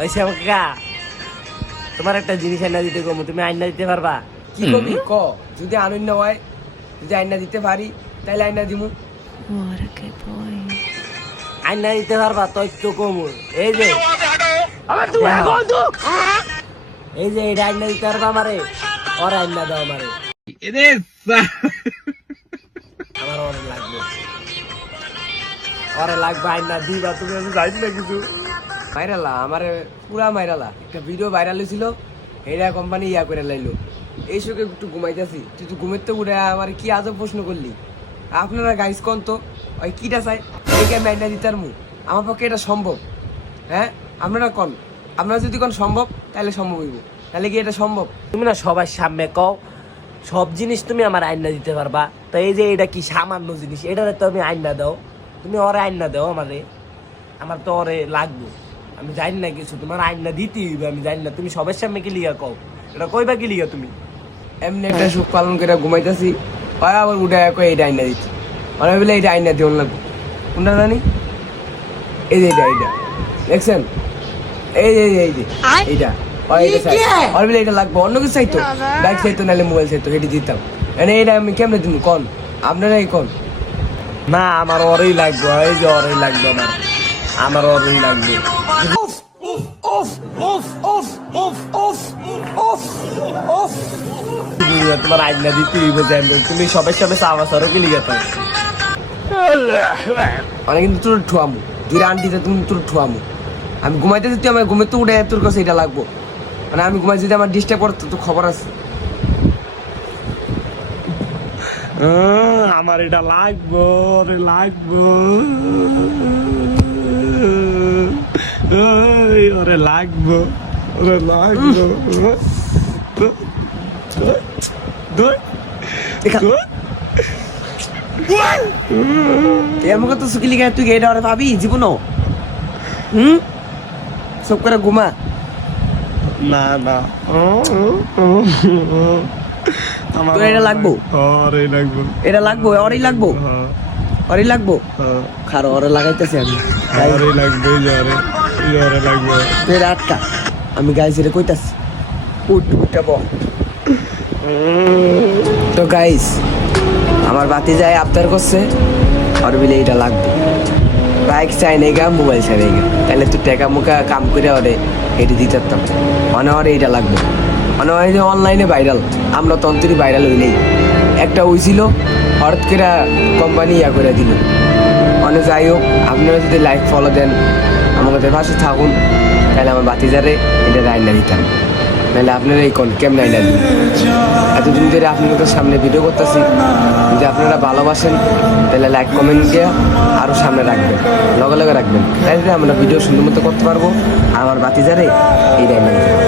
ওই শ্যাম কাকা, তোমার একটা জিনিস আইনা দিতে কমু, তুমি আইনা দিতে পারবা? কি কবি ক, যদি আনন্দ হয়, যদি আইনা দিতে পারি তাইলে আইনা দিমু। What a good boy. আইনা দিতে পারবা তো একটু কমু। এই যে এই যে এটা আইনা দিতে পারবা আমারে, ওর আইনা দাও আমারে, আমার ওরে লাগবে, ওরে লাগবে আইনা দিবা তুমি, আমি জানি না কিছু। ভাইরালা আমার পুরা ভাইরালা একটা ভিডিও ভাইরাল হয়েছিল, এটা কোম্পানি ইয়া করে লাইলো। এই শোকে একটু ঘুমাইতেছি, তুই তো ঘুমের তো উঠে আমার কি আজব প্রশ্ন করলি। আপনারা গাইস কোন তো ওই কিটা চাই এইকে আমি আইনা দিতার মু, আমার পক্ষে এটা সম্ভব? হ্যাঁ আপনারা কোন, আপনারা যদি কোন সম্ভব তাহলে সম্ভব হইব, তাহলে কি এটা সম্ভব? তুমি না সবার সামনে কও সব জিনিস তুমি আমার আইনা দিতে পারবা, তো এই যে এটা কি সামান্য জিনিস, এটারে তো আমি আইনা দাও, তুমি ওরে আইনা দাও আমারে, আমার তো ওরে লাগবে, আমি জানি না কিছু, তোমার আইনা দিতেই হইবে, আমি জানি না, তুমি সবার সামনে কি লিগা কও, এটা কইবা কি লিগা তুমি? এমনি একটা সুখ পালন করে ঘুমাইতেছি, ওই আবার উঠে কয়ে এইটা আইনা দিচ্ছি, অনেক বেলা এইটা আইনা দিও লাগবে। কোনটা জানি, এই যে এইটা, এইটা দেখছেন, এই যে এই যে এইটা, আর বেলা এটা লাগবে, অন্য কিছু চাইতো, বাইক চাইতো নাহলে মোবাইল চাইতো, এটি দিতাম। মানে এটা আমি কেমনে দিব কন, আপনারাই কন। না আমার ওরেই লাগবে, এই যে ওরেই লাগবে, আমার ওরেই লাগবে। তোমার আইনা দিতে হইবে, তুমি সবার সামনে চাওয়া সরো কি লিগা তাই? অনেক কিন্তু তোর ঠুয়ামু, দুই আন্টিতে তুমি তোর ঠুয়ামু, আমি ঘুমাইতে দিতে আমার ঘুমের তো উঠে তোর কাছে এটা লাগবো, মানে আমি ঘুমাই যদি আমার ডিস্টার্ব করতো তো খবর আছে। আমার এটা লাগবো, ওরে লাগবো, ওরে লাগবো, ওরে লাগবো। এর মুখে তো শুকিলি গায়ে তুই এটা ওরে ভাবি জীবনও সব করে ঘুমা। না না তোর এটা লাগবো, ওরে লাগবো, এটা লাগবো, ওরই লাগবো, ওরই লাগবো, খারো ওরে লাগাইতেছি আমি, ওরে লাগবে, ওরে লাগবে। তুই এটা আটকা, আমি গাইস এটা কইতাছি, উঠ উঠটা বল। তো গাইস আমার বাতি যায় আবদার করছে, আর বিলে এটা লাগবে, বাইক চাই নাই গা, মোবাইল চাই নাই গা, তাহলে তুই টাকা মুখা কাম করে ওরে এটি দিতে পারতাম, মানে ওরে এটা লাগবে, মানে ওই যে অনলাইনে ভাইরাল, আমরা তন্ত্রী ভাইরাল হইলেই একটা হইছিল, হঠাৎ করে কোম্পানি ইয়া করে দিল। মানে যাই হোক, আপনারা যদি লাইক ফলো দেন, আমাদের পাশে থাকুন, তাহলে আমার বাতিজারে এটা রান্না দিতাম, নাহলে আপনারা এই কোন কেমন রান্না দিন। এতদিন ধরে আপনাদের সামনে ভিডিও করতেছি, যদি আপনারা ভালোবাসেন তাহলে লাইক কমেন্ট দিয়ে আরও সামনে রাখবেন, লগে লগে রাখবেন, তাইলে আমরা ভিডিও সুন্দর মতো করতে পারবো, আর আমার বাতিজারে এই রান্না দিতাম।